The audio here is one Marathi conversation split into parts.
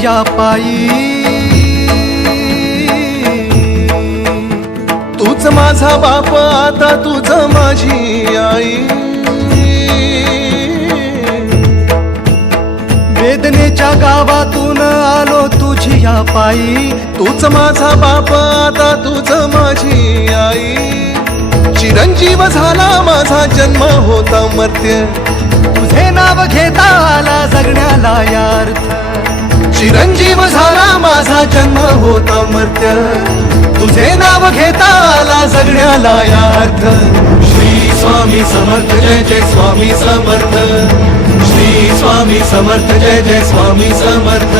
तुझिया पायी, तूच माझा बाप आता तूच माझी आई, वेदनेच्या गावातून आलो तुझिया पायी, तूच माझा बाप आता तूच माझी आई, चिरंजीव झाला माझा जन्म होता मर्त्य, तुझे नाव घेता आला जगण्याला यार्थ, चिरंजीव झाला माझा जन्म होता मर्त्य, तुझे नाव घेता आला जगण्याला यार्थ. श्री स्वामी समर्थ जय जय स्वामी समर्थ, श्री स्वामी समर्थ जय जय स्वामी समर्थ,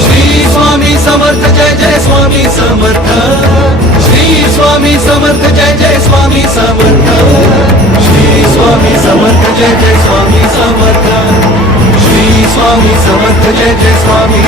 श्री स्वामी समर्थ जय जय स्वामी समर्थ, श्री स्वामी समर्थ जय जय स्वामी समर्थ, श्री स्वामी समर्थ जय जय स्वामी समर्थ, श्री स्वामी समर्थ जय जय स्वामी